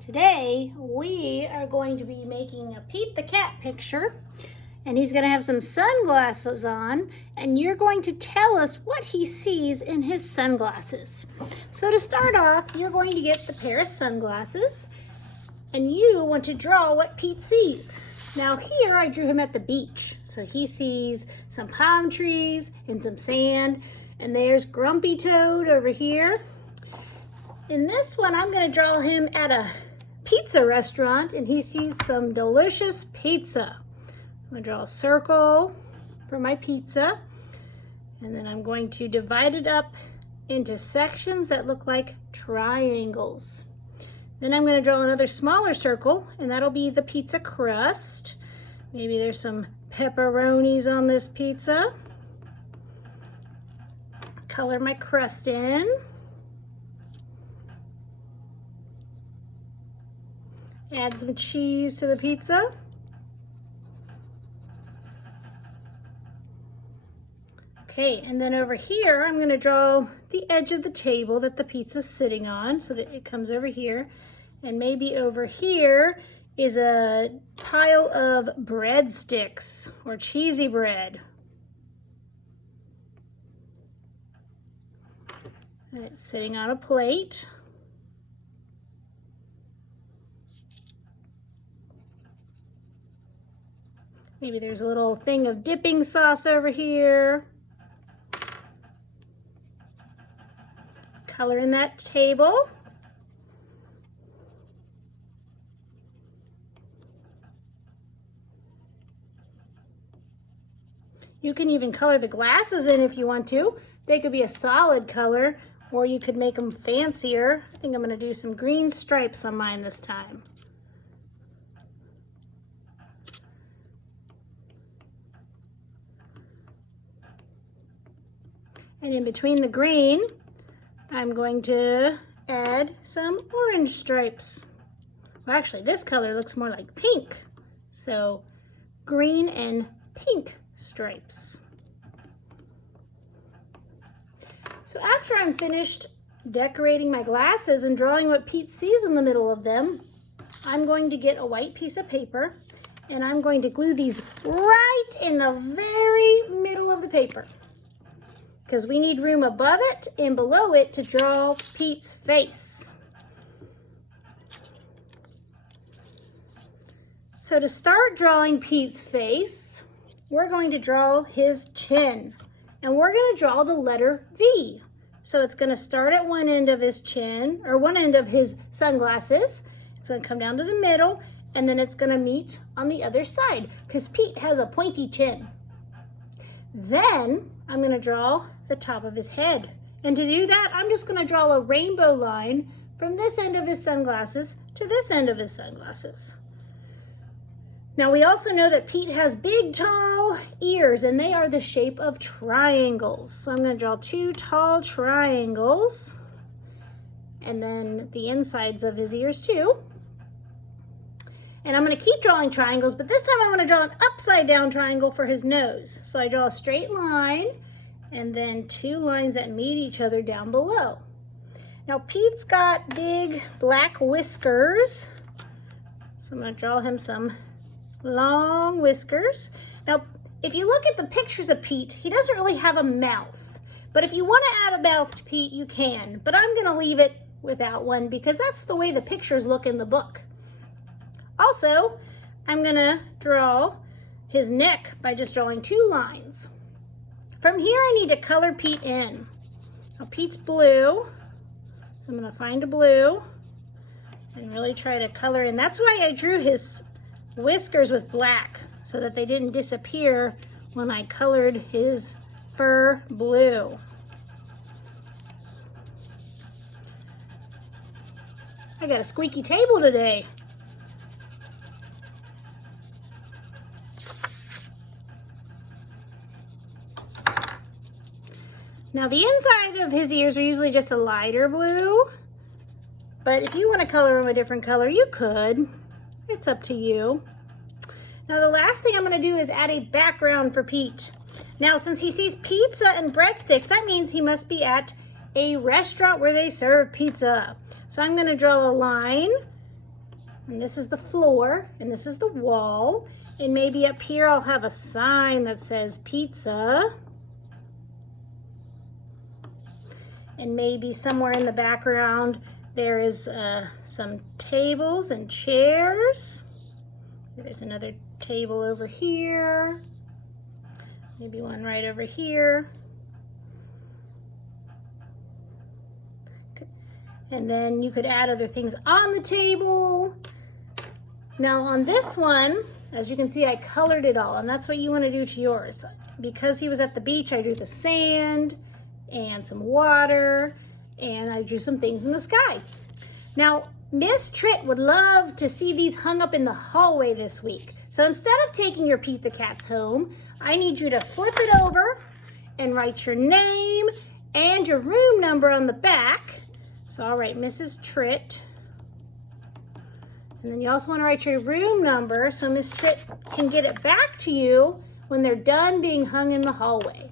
Today we are going to be making a Pete the Cat picture, and he's going to have some sunglasses on, and you're going to tell us what he sees in his sunglasses. So to start off, you're going to get the pair of sunglasses, and you want to draw what Pete sees. Now here I drew him at the beach, so he sees some palm trees and some sand, and there's Grumpy Toad over here. In this one, I'm going to draw him at a pizza restaurant, and he sees some delicious pizza. I'm going to draw a circle for my pizza, and then I'm going to divide it up into sections that look like triangles. Then I'm going to draw another smaller circle, and that'll be the pizza crust. Maybe there's some pepperonis on this pizza. Color my crust in. Add some cheese to the pizza. Okay, and then over here, I'm going to draw the edge of the table that the pizza's sitting on so that it comes over here. And maybe over here is a pile of breadsticks or cheesy bread. And it's sitting on a plate. Maybe there's a little thing of dipping sauce over here. Color in that table. You can even color the glasses in if you want to. They could be a solid color, or you could make them fancier. I think I'm going to do some green stripes on mine this time. And in between the green, I'm going to add some orange stripes. Well, actually, this color looks more like pink. So, green and pink stripes. So after I'm finished decorating my glasses and drawing what Pete sees in the middle of them, I'm going to get a white piece of paper, and I'm going to glue these right in the very middle of the paper, because we need room above it and below it to draw Pete's face. So to start drawing Pete's face, we're going to draw his chin, and we're going to draw the letter V. So it's going to start at one end of his chin, or one end of his sunglasses. It's going to come down to the middle, and then it's going to meet on the other side, because Pete has a pointy chin. Then I'm going to draw the top of his head. And to do that, I'm just going to draw a rainbow line from this end of his sunglasses to this end of his sunglasses. Now we also know that Pete has big, tall ears, and they are the shape of triangles. So I'm going to draw two tall triangles, and then the insides of his ears too. And I'm going to keep drawing triangles, but this time I want to draw an upside down triangle for his nose. So I draw a straight line, and then two lines that meet each other down below. Now Pete's got big black whiskers, so I'm going to draw him some long whiskers. Now if you look at the pictures of Pete, he doesn't really have a mouth, but if you want to add a mouth to Pete, you can, but I'm going to leave it without one because that's the way the pictures look in the book. Also, I'm going to draw his neck by just drawing two lines. From here, I need to color Pete in. Now, Pete's blue, so I'm going to find a blue and really try to color in. That's why I drew his whiskers with black, so that they didn't disappear when I colored his fur blue. I got a squeaky table today. Now the inside of his ears are usually just a lighter blue, but if you want to color them a different color, you could. It's up to you. Now the last thing I'm going to do is add a background for Pete. Now since he sees pizza and breadsticks, that means he must be at a restaurant where they serve pizza. So I'm going to draw a line And this is the floor, and this is the wall. And maybe up here I'll have a sign that says pizza. And maybe somewhere in the background there is some tables and chairs. There's another table over here. Maybe one right over here. And then you could add other things on the table. Now on this one, as you can see, I colored it all, and that's what you want to do to yours. Because he was at the beach, I drew the sand and some water, and I drew some things in the sky. Now, Miss Tritt would love to see these hung up in the hallway this week. So instead of taking your Pete the Cats home, I need you to flip it over and write your name and your room number on the back. So I'll write Mrs. Tritt. And then you also want to write your room number so Miss Tritt can get it back to you when they're done being hung in the hallway.